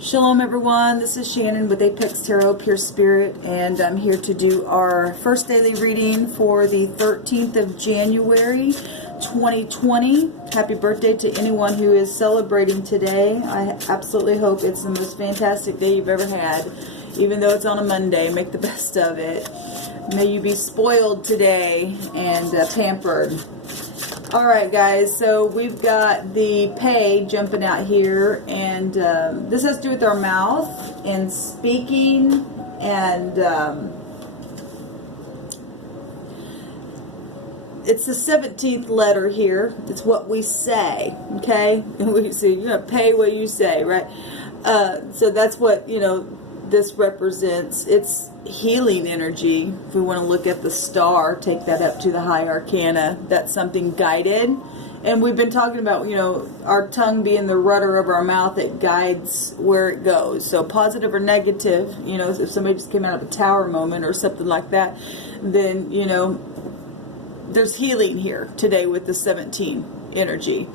Shalom everyone, this is Shannon with Apex Tarot Pure Spirit, and I'm here to do our first daily reading for the 13th of January 2020. Happy birthday to anyone who is celebrating today. I absolutely hope it's the most fantastic day you've ever had. Even though it's on a Monday, make the best of it. May you be spoiled today and pampered. Alright guys, so we've got the pay jumping out here, and this has to do with our mouth and speaking, and it's the 17th letter here. It's what we say, okay? And we see, you're going to pay what you say, right? So that's what, this represents. It's healing energy. If we want to look at the star, take that up to the high arcana, that's something guided. And we've been talking about, our tongue being the rudder of our mouth. It guides where it goes. So positive or negative, if somebody just came out of a tower moment or something like that, then, there's healing here today with the 17 energy.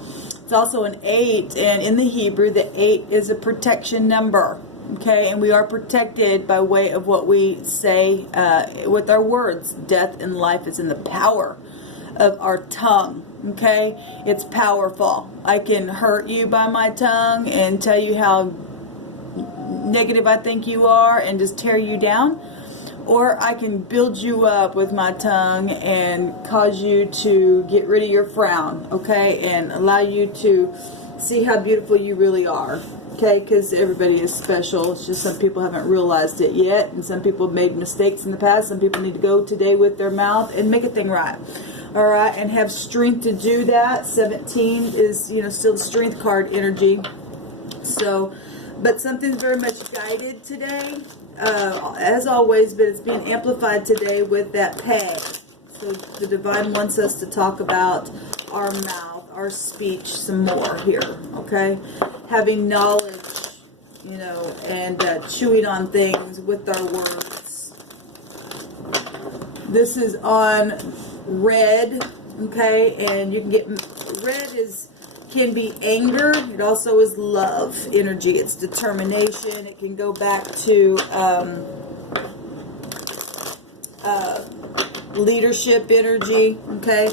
It's also an 8, and in the Hebrew, the 8 is a protection number. Okay, and we are protected by way of what we say with our words. Death and life is in the power of our tongue. Okay, it's powerful. I can hurt you by my tongue and tell you how negative I think you are and just tear you down. Or I can build you up with my tongue and cause you to get rid of your frown. Okay, and allow you to see how beautiful you really are. Okay, because everybody is special. It's just some people haven't realized it yet, and some people have made mistakes in the past. Some people need to go today with their mouth and make a thing right. All right, and have strength to do that. 17 is, still the strength card energy. So, but something's very much guided today, as always, but it's being amplified today with that pay. So the divine wants us to talk about our mouth, our speech some more here, okay? Having knowledge, and chewing on things with our words. This is on red, okay? And you can get, red can be anger. It also is love energy. It's determination. It can go back to leadership energy, okay?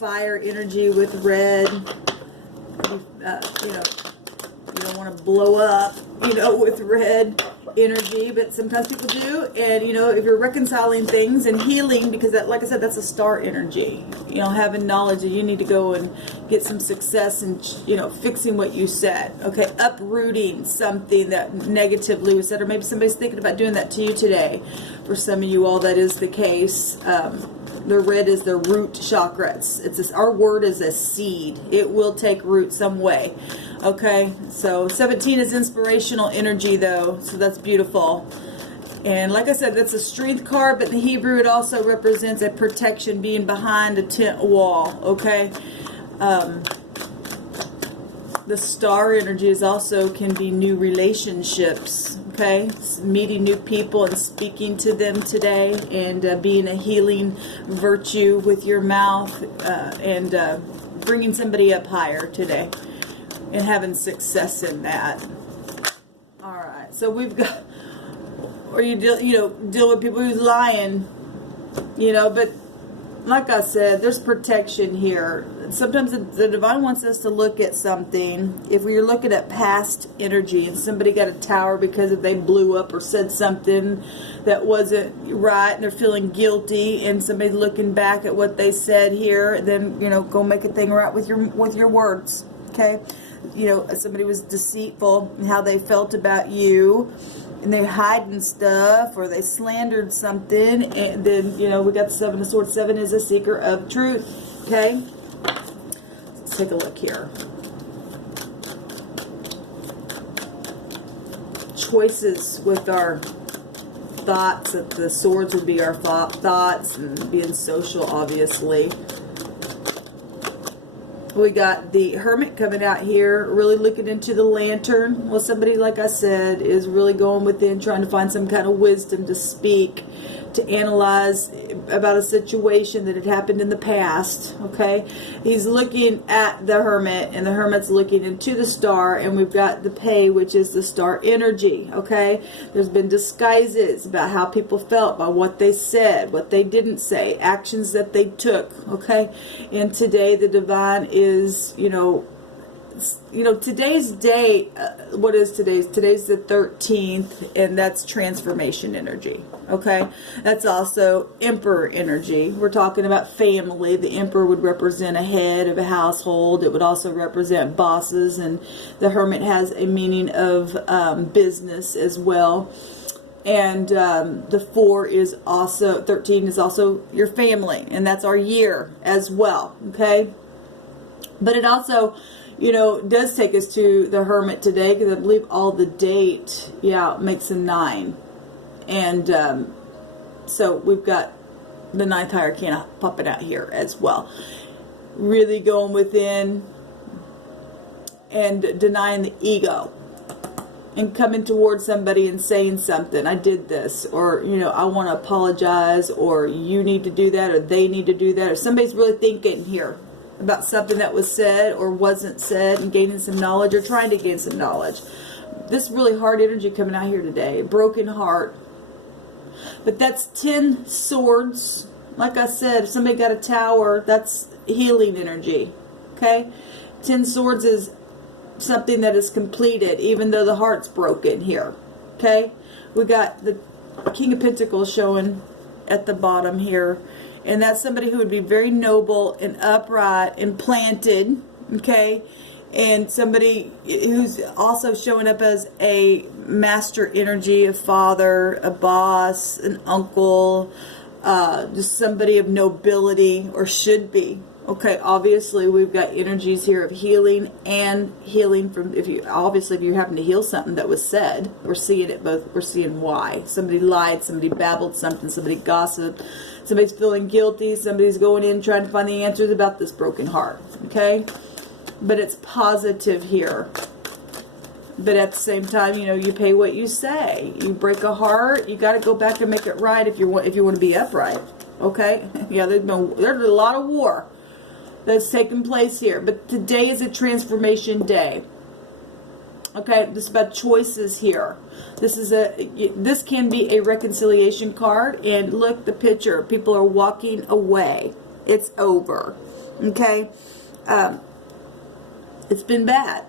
Fire energy with red. You don't want to blow up, with red energy, but sometimes people do. And, if you're reconciling things and healing, because that, like I said, that's a star energy, having knowledge that you need to go and get some success and, fixing what you said, okay, uprooting something that negatively was said, or maybe somebody's thinking about doing that to you today. For some of you all, that is the case. The red is the root chakra. Our word is a seed. It will take root some way. Okay, so 17 is inspirational energy though, so that's beautiful. And like I said, that's a strength card, but in the Hebrew it also represents a protection, being behind a tent wall, okay? The star energy can be new relationships, okay? Meeting new people and speaking to them today, and being a healing virtue with your mouth, and bringing somebody up higher today and having success in that. All right, so we've got, or you deal with people who's lying, but like I said, there's protection here. Sometimes the divine wants us to look at something. If we're looking at past energy and somebody got a tower because they blew up or said something that wasn't right and they're feeling guilty, and somebody's looking back at what they said here, then, go make a thing right with your words, okay? Somebody was deceitful in how they felt about you, and they're hiding stuff, or they slandered something, and then, we got the 7 of Swords. 7 is a seeker of truth, okay? Let's take a look here. Choices with our thoughts. That the swords would be our thoughts, and being social, obviously. We got the Hermit coming out here, really looking into the Lantern. Well, somebody, like I said, is really going within, trying to find some kind of wisdom to speak to analyze about a situation that had happened in the past, okay? He's looking at the Hermit, and the Hermit's looking into the star, and we've got the Pay, which is the star energy, okay? There's been disguises about how people felt, by what they said, what they didn't say, actions that they took, okay? And today the divine is, today's date, what is today's? Today's the 13th, and that's transformation energy, okay? That's also Emperor energy. We're talking about family. The Emperor would represent a head of a household. It would also represent bosses, and the Hermit has a meaning of business as well. And the 13 is also your family, and that's our year as well, okay? But it also, does take us to the Hermit today, because I believe all the date, makes a 9. And so we've got the 9th higher arcana popping out here as well. Really going within and denying the ego. And coming towards somebody and saying something, I did this, or, I want to apologize, or you need to do that, or they need to do that, or somebody's really thinking here about something that was said or wasn't said, and gaining some knowledge, or trying to gain some knowledge. This really hard energy coming out here today, broken heart. But that's 10 swords. Like I said, if somebody got a tower, that's healing energy, okay? 10 swords is something that is completed, even though the heart's broken here, okay? We got the King of Pentacles showing at the bottom here. And that's somebody who would be very noble and upright and planted, okay? And somebody who's also showing up as a master energy, a father, a boss, an uncle, just somebody of nobility, or should be. Okay, obviously we've got energies here of healing, and healing from, if you happen to heal something that was said, we're seeing it both. We're seeing why. Somebody lied, somebody babbled something, somebody gossiped, somebody's feeling guilty, somebody's going in trying to find the answers about this broken heart, okay? But it's positive here. But at the same time, you pay what you say. You break a heart, you got to go back and make it right if you want to be upright, okay? Yeah, there's a lot of war that's taking place here, but today is a transformation day. Okay, this is about choices here. This can be a reconciliation card, and look, the picture. People are walking away. It's over. Okay, it's been bad,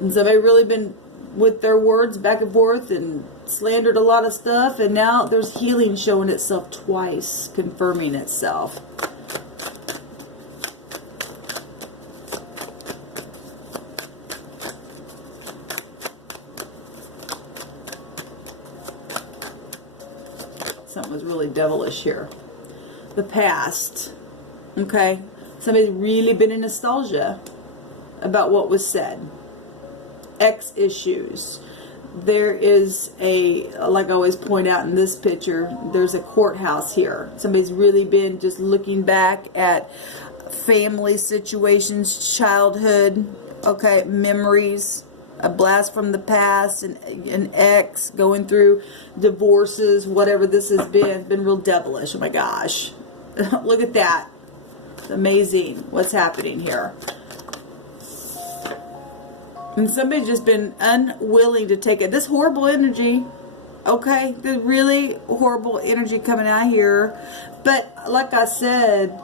and somebody really been with their words back and forth and slandered a lot of stuff, and now there's healing showing itself twice, confirming itself. Something was really devilish here. The past. Okay? Somebody's really been in nostalgia about what was said. Ex issues. There is like I always point out in this picture, there's a courthouse here. Somebody's really been just looking back at family situations, childhood, okay, memories, a blast from the past, an ex, going through divorces, whatever this has been. It's been real devilish. Oh my gosh. Look at that. It's amazing what's happening here. And somebody's just been unwilling to take it. This horrible energy, okay? The really horrible energy coming out here. But like I said,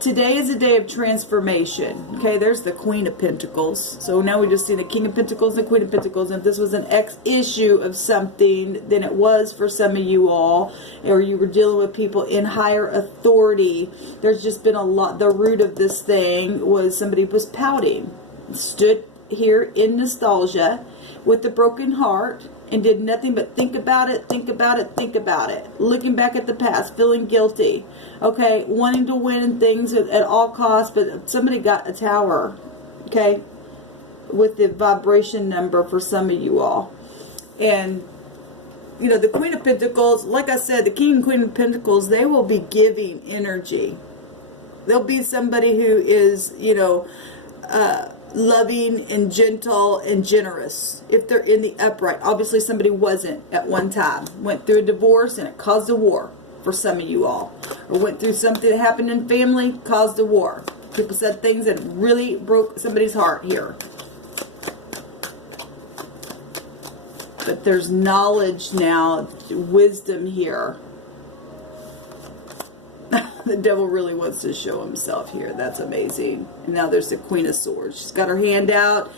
today is a day of transformation. Okay, there's the Queen of Pentacles. So now we just see the King of Pentacles and the Queen of Pentacles. And if this was an X issue of something, then it was for some of you all, or you were dealing with people in higher authority. There's just been a lot. The root of this thing was somebody was pouting, stood here in nostalgia with a broken heart, and did nothing but think about it, think about it, think about it. Looking back at the past, feeling guilty. Okay, wanting to win in things at all costs, but somebody got a tower, okay, with the vibration number for some of you all. And, the Queen of Pentacles, like I said, the King and Queen of Pentacles, they will be giving energy. There'll be somebody who is, loving and gentle and generous if they're in the upright. Obviously somebody wasn't at one time, went through a divorce and it caused a war for some of you all, or went through something that happened in family, caused a war. People said things that really broke somebody's heart here. But there's knowledge now, wisdom here. The devil really wants to show himself here. That's amazing. And now there's the Queen of Swords. She's got her hand out.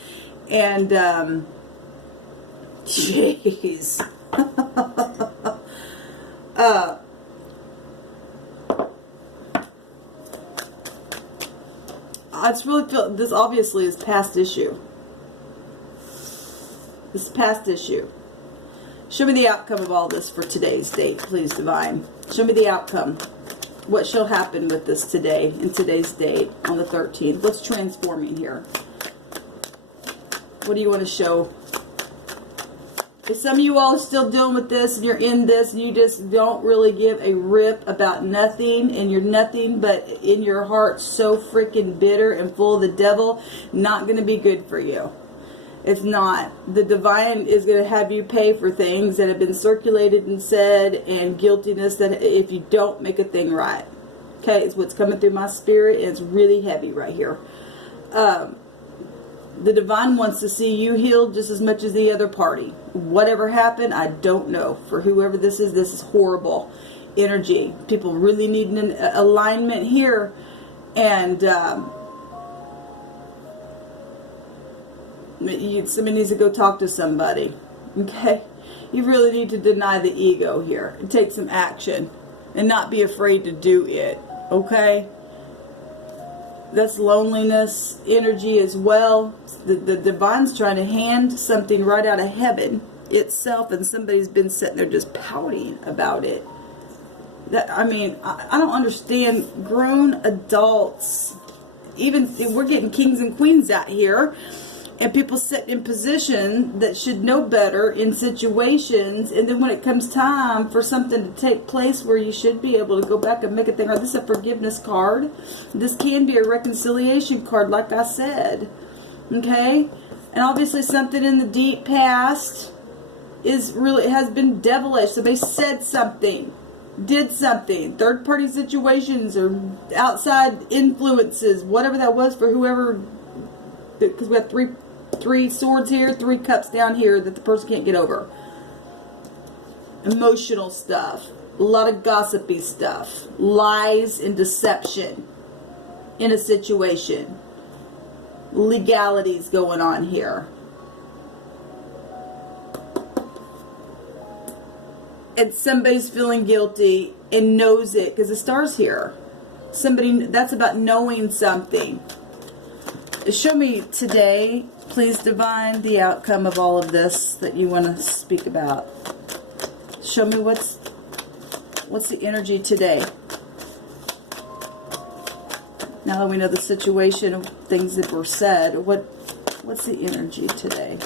And, jeez. I just really feel this obviously is past issue. This is past issue. Show me the outcome of all this for today's date, please, Divine. Show me the outcome. What shall happen with this today, in today's date, on the 13th? What's transforming here? What do you want to show? If some of you all are still dealing with this, and you're in this, and you just don't really give a rip about nothing, and you're nothing but in your heart so freaking bitter and full of the devil, not going to be good for you. It's not. The divine is going to have you pay for things that have been circulated and said, and guiltiness that if you don't make a thing right. Okay, it's what's coming through my spirit, and it's really heavy right here. The divine wants to see you healed just as much as the other party. Whatever happened, I don't know. For whoever this is horrible energy. People really need an alignment here. And somebody needs to go talk to somebody. Okay? You really need to deny the ego here and take some action and not be afraid to do it. Okay? That's loneliness energy as well. The divine's trying to hand something right out of heaven itself, and somebody's been sitting there just pouting about it. I mean, I don't understand. Grown adults, even we're getting kings and queens out here, and people sit in position that should know better in situations, and then when it comes time for something to take place where you should be able to go back and make a thing right. This is a forgiveness card. This can be a reconciliation card, like I said. Okay? And obviously something in the deep past has been devilish. Somebody said something, did something, third party situations or outside influences, whatever that was for whoever, because we have three swords here, 3 cups down here that the person can't get over. Emotional stuff, a lot of gossipy stuff, lies and deception in a situation, legalities going on here. And somebody's feeling guilty and knows it because the star's here. Somebody, that's about knowing something. Show me today, please, divine, the outcome of all of this that you want to speak about. Show me what's the energy today. Now that we know the situation of things that were said, what's the energy today?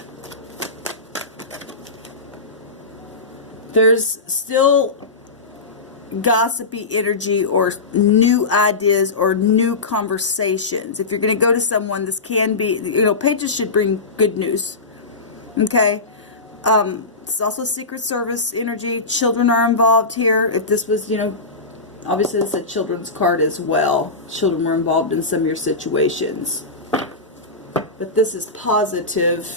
There's still gossipy energy or new ideas or new conversations. If you're going to go to someone, this can be, pages should bring good news. Okay? It's also Secret Service energy. Children are involved here. If this was, obviously it's a children's card as well. Children were involved in some of your situations. But this is positive.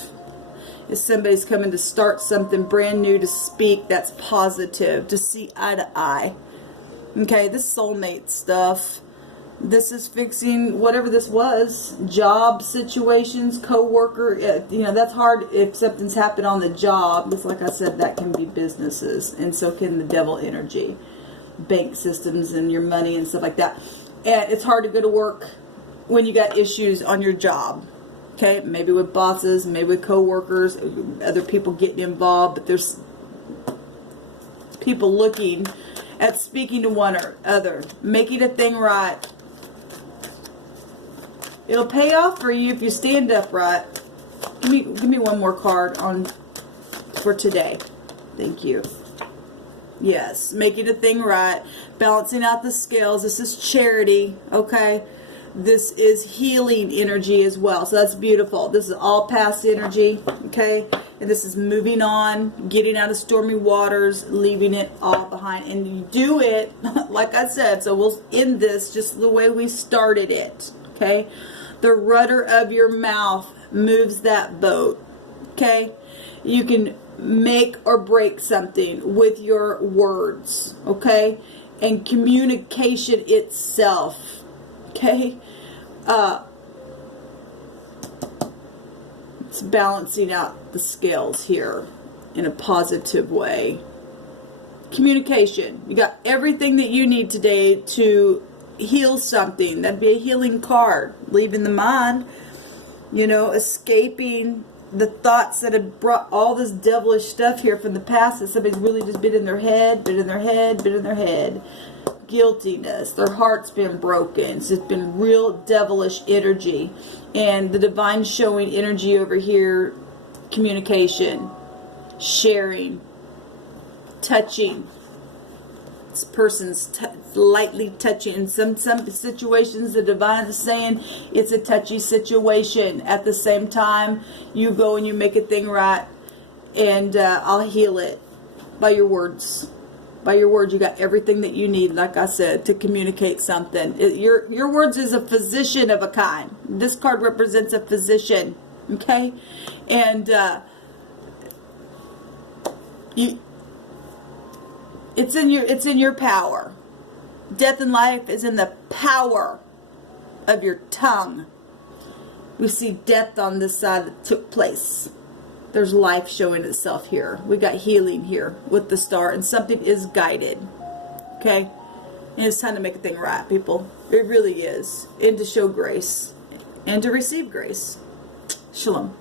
If somebody's coming to start something brand new to speak, that's positive. To see eye to eye. Okay, this soulmate stuff. This is fixing whatever this was. Job situations, co-worker. That's hard if something's happened on the job. Just like I said, that can be businesses. And so can the devil energy. Bank systems and your money and stuff like that. And it's hard to go to work when you got issues on your job. Okay, maybe with bosses, maybe with co-workers, other people getting involved, but there's people looking at speaking to one or other, making a thing right. It'll pay off for you if you stand upright. Give me one more card for today. Thank you. Yes, making a thing right, balancing out the scales. This is charity, okay? this is healing energy as well. So that's beautiful. This is all past energy, okay? And this is moving on, getting out of stormy waters, leaving it all behind. And you do it, like I said, so we'll end this just the way we started it, okay? The rudder of your mouth moves that boat, okay? You can make or break something with your words, okay? And communication itself, okay? It's balancing out the scales here in a positive way. Communication. You got everything that you need today to heal something. That'd be a healing card. Leaving the mind, you know, escaping the thoughts that have brought all this devilish stuff here from the past that somebody's really just been in their head, been in their head, been in their head. Guiltiness, their heart's been broken. So it's been real devilish energy. And the divine showing energy over here, communication, sharing, touching. This person's lightly touching. In some situations, the divine is saying it's a touchy situation. At the same time, you go and you make a thing right, and I'll heal it by your words. By your words, you got everything that you need, like I said, to communicate something. Your words is a physician of a kind. This card represents a physician, okay? And it's in your power. Death and life is in the power of your tongue. We see death on this side that took place. There's life showing itself here. We got healing here with the star, and something is guided. Okay? And it's time to make a thing right, people. It really is. And to show grace. And to receive grace. Shalom.